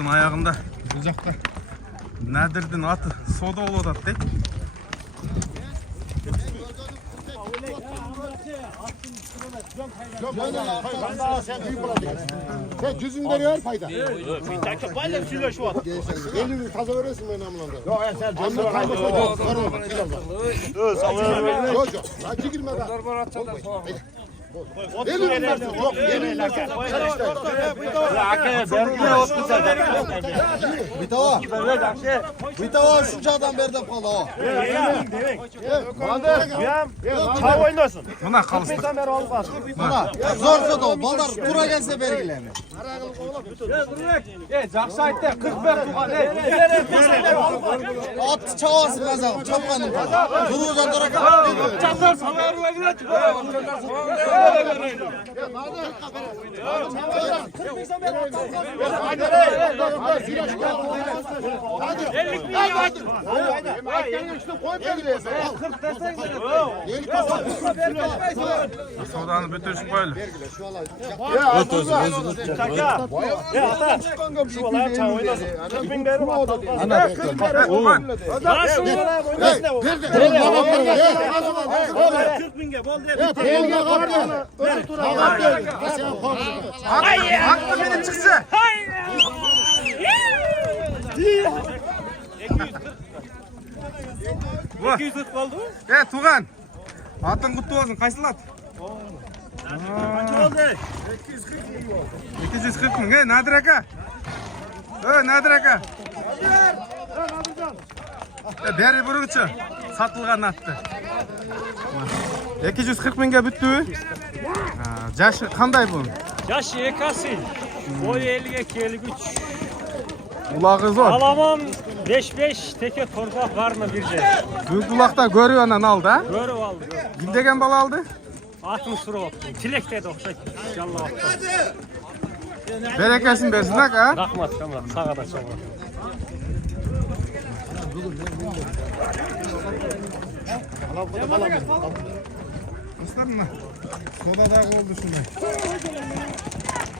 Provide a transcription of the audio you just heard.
Аттың аяғында бұл жақта Нәдірдің аты сода болады дейді. Sen cüzünleri ver fayda. Bayla sürüyor şu an. Elini taza verirsin ben amlanda. Yok ya sen cüzünleri Anne kalmasa yok. Sorun. Yok yok. Hadi girme be. Elini versin. Yok elini versin. Bir tava şunca adam berden kaldı o. Çay oynasın. Buna қалсын. Buna zorsa da o. Balar tura gelse bergilerini. Жақсы айтты. 41 туған. At çavası kazanım. Çapkanım. Durucan durak. Çatlar savarına girer. Sodanı bitirişip koyalım. Şu olaya çay oynasın. 4000 verim atlar. Oğlan. Nasıl? Aklı benim çıksa. Bu. 240 oldu. Tuğan. Atın kutlu olsun. Kaysılat? 240 mı? Nadir aka? Nadir aka? Beri burunçu. Satılgan attı. 240 mingga bitti. Jaşı qanday bu? Yaş yekasi. Boyu 52 53. Ulağı zor. Alamam 5 teke torba var mı bir de? Büyük ulaqda görüyor anan aldı ha? Görüp aldı. Kim degen bala aldı? 60 lira oldu. Çilek dedi okşay. İnşallah oldu. Berekesin versin ha? Rahmat tamam. Sağa da sola. Islar mı? Soda da oldu şundan.